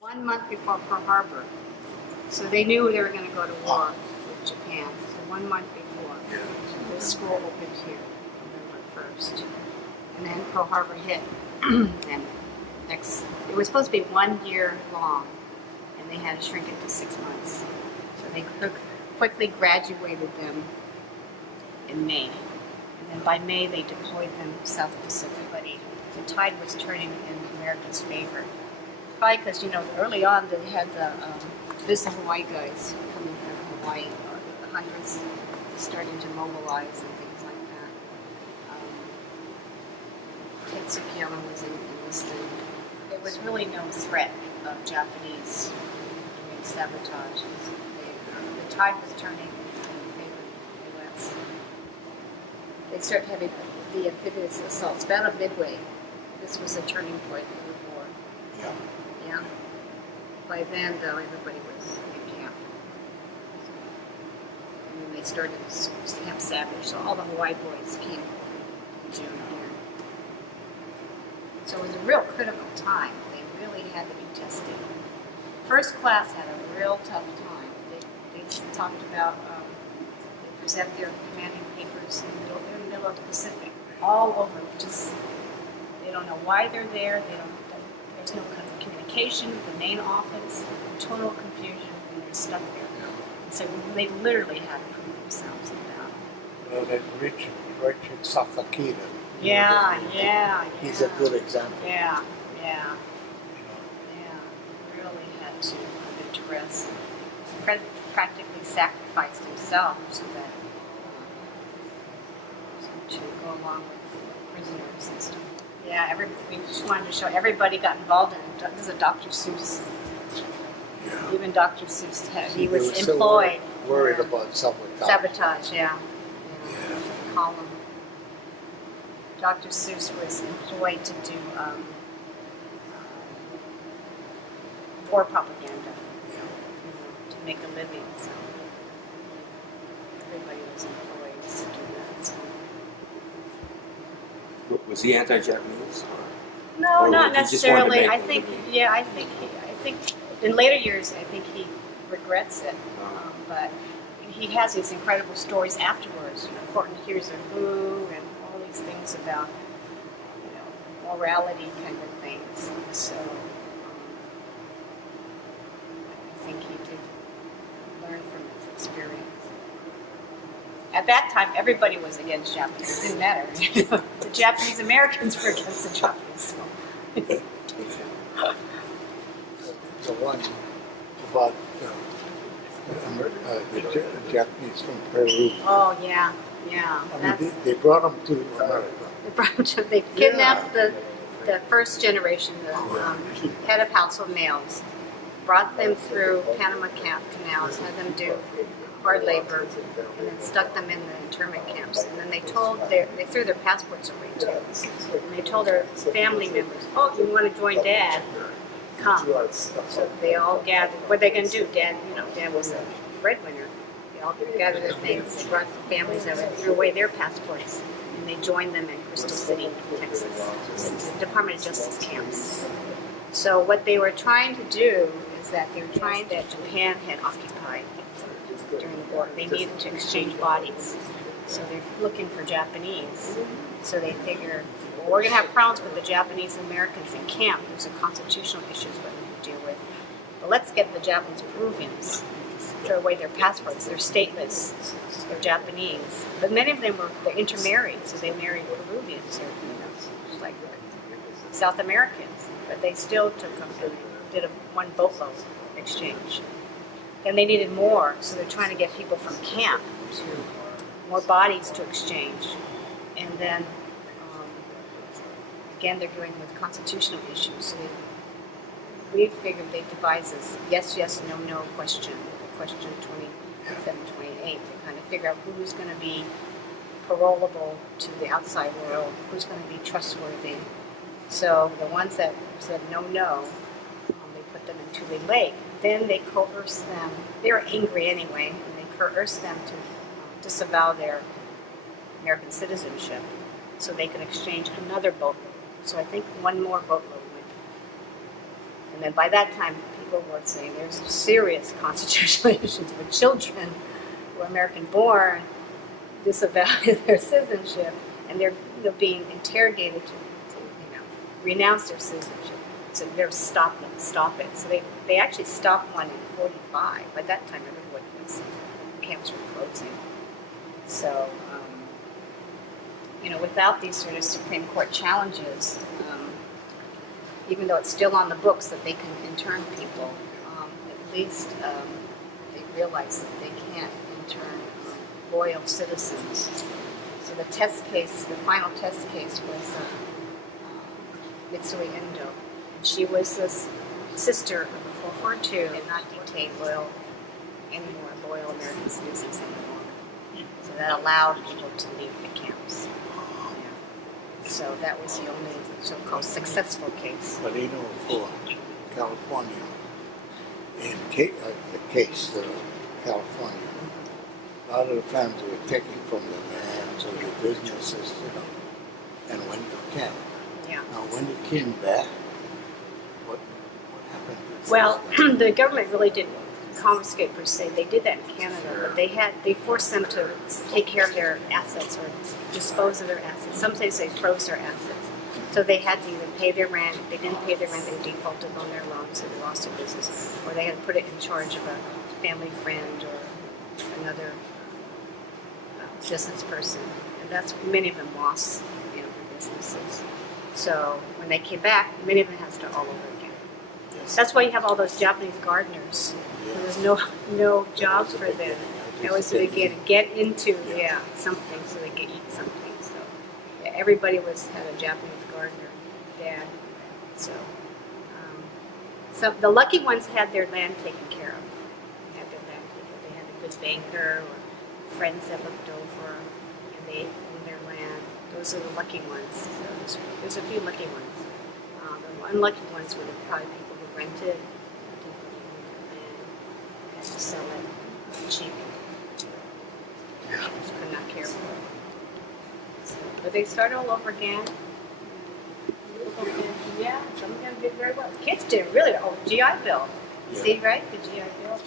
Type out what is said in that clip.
1 month before Pearl Harbor. So they knew they were going to go to war with Japan. So 1 month before, the school opened here, November 1st. And then Pearl Harbor hit. And it was supposed to be 1 year long, and they had to shrink it to 6 months. So they quickly graduated them in May. And then by May, they deployed them South Pacific. The tide was turning in America's favor. Probably because, early on they had the Visit Hawaii guys coming from Hawaii, or the hundreds starting to mobilize and things like that. Ted Sukiyama was enlisted. There was really no threat of Japanese sabotage. The tide was turning in favor of the U.S. They started having the amphibious assaults. Battle of Midway. This was a turning point in the war. Yeah. By then, though, everybody was in camp. And then they started Camp Savage, so all the Hawaii boys came in June here. So it was a real critical time. They really had to be tested. First class had a real tough time. They talked about, they present their commanding papers in the middle of the Pacific, all over, just, they don't know why they're there, there's no communication with the main office, total confusion, and they're stuck there. And so they literally had to prove themselves about. Well, then Richard Sakakita. He's a good example. Yeah. Really had to put it to rest. Practically sacrificed himself so that to go along with the prisoner system. Yeah, we just wanted to show everybody got involved in it. This is a Dr. Seuss. Yeah. Even Dr. Seuss he was employed. So worried about sabotage. Sabotage, yeah. Column. Dr. Seuss was employed to do war propaganda to make a living. So everybody was employed to do that. So. Was he anti-Japanese? No, or not necessarily. I think in later years, I think he regrets it. But he has these incredible stories afterwards. Horton Hears a Who and all these things about, morality kind of things. So I think he did learn from his experience. At that time, everybody was against Japanese. It didn't matter. The Japanese Americans were against the Japanese. The one about the Japanese from Peru. Oh, yeah. I mean, they brought them to America. They kidnapped the first generation, the head of household males, brought them through Panama canals, had them do hard labor, and then stuck them in the internment camps. And then they threw their passports away too. And they told their family members, "Oh, you want to join Dad? Come." So they all gathered. What are they going to do? Dad was the breadwinner. They all gathered their things. They brought the families over, threw away their passports, and they joined them in Crystal City, Texas, the Department of Justice camps. So what they were trying to do is that Japan had occupied during the war. They needed to exchange bodies. So they're looking for Japanese. So they figure, well, we're going to have problems with the Japanese Americans in camp. There's some constitutional issues that we have to deal with. But let's get the Japanese Peruvians. Throw away their passports. They're stateless. They're Japanese. But many of them they're intermarried, so they married Peruvians or like South Americans. But they still took them and did one boatload exchange. Then they needed more, so they're trying to get people from camp to more bodies to exchange. And then, again, they're dealing with constitutional issues. So we figured they devised this yes, no question 27, 28, to kind of figure out who's going to be parolable to the outside world, who's going to be trustworthy. So the ones that said no, they put them in Tule Lake. Then they coerced them. They were angry anyway, and they coerced them to disavow their American citizenship so they could exchange another boatload. So I think one more boatload went. And then by that time, people were saying there's serious constitutional issues with children who are American born, disavow their citizenship, and they're being interrogated to renounce their citizenship. So they're stop it. So they actually stopped one in 45. By that time, everyone was camps were closing. So without these sort of Supreme Court challenges, even though it's still on the books that they can intern people, at least they realize that they can't intern loyal citizens. So the final test case was Mitsui Endo. And she was the sister of the 442 and not detain loyal American citizens anymore. So that allowed people to leave the camps. Yeah. So that was the only so-called successful case. But for California, in the case of California, a lot of the families were taken from the lands or the businesses, and went to camp. Yeah. Now, when they came back, what happened? Well, the government really didn't confiscate per se. They did that in Canada, but they forced them to take care of their assets or dispose of their assets. Sometimes they froze their assets. So they had to either pay their rent, if they didn't pay their rent, they defaulted on their loans and they lost their business, or they had to put it in charge of a family friend or another business person. And that's many of them lost their businesses. So when they came back, many of them had to start all over again. Yes. That's why you have all those Japanese gardeners. There's no jobs for them. That was so they get into something, so they could eat something. So everybody had a Japanese gardener dad. So the lucky ones had their land taken care of. They had a good banker or friends that looked over, and they owned their land. Those are the lucky ones. So there's a few lucky ones. The unlucky ones were probably people who rented. Had to sell it cheap. Just could not care for it. So, but they started all over again. Yeah, some of them did very well. Kids did really. Oh, GI Bill. Yeah. See, right? The GI Bill.